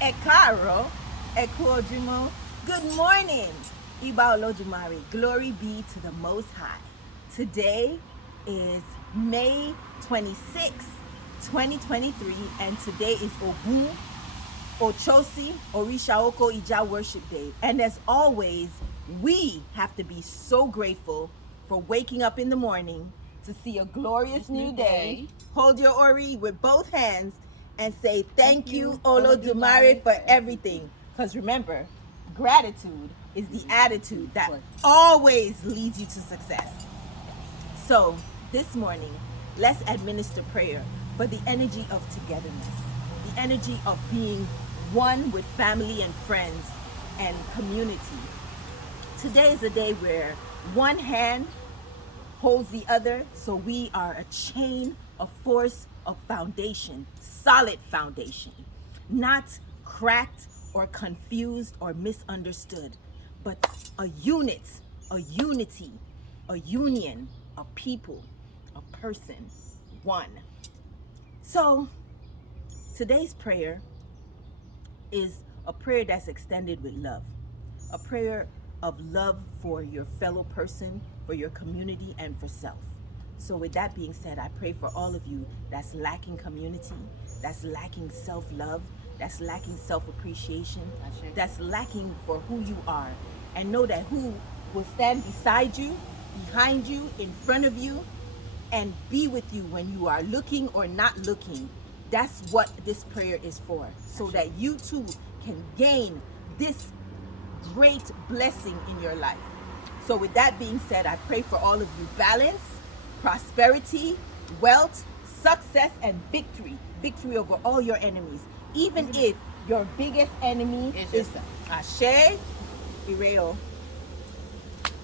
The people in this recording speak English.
Ekaaro, Eku Ojumo. Good morning, Iba Olodumare. Glory be to the Most High. Today is May 26th, 2023, and today is Ogun, Osoosi, Orisa, Ijaa Worship Day. And as always, we have to be so grateful for waking up in the morning to see a glorious new day. Hold your Ori with both hands and say, thank you, Olodumare, for everything. Because remember, gratitude is the attitude that always leads you to success. So this morning, let's administer prayer for the energy of togetherness, the energy of being one with family and friends and community. Today is a day where one hand holds the other, so we are a chain of force of foundation, solid foundation, not cracked or confused or misunderstood, but a unit, a unity, a union, a people, a person, one. So today's prayer is a prayer that's extended with love, a prayer of love for your fellow person, for your community, and for self. So with that being said, I pray for all of you that's lacking community, that's lacking self-love, that's lacking self-appreciation, that's lacking for who you are, and know that who will stand beside you, behind you, in front of you, and be with you when you are looking or not looking. That's what this prayer is for, so that you too can gain this great blessing in your life. So with that being said, I pray for all of you balance, prosperity, wealth, success, and victory. Victory over all your enemies. Even if your biggest enemy is Ase Ire.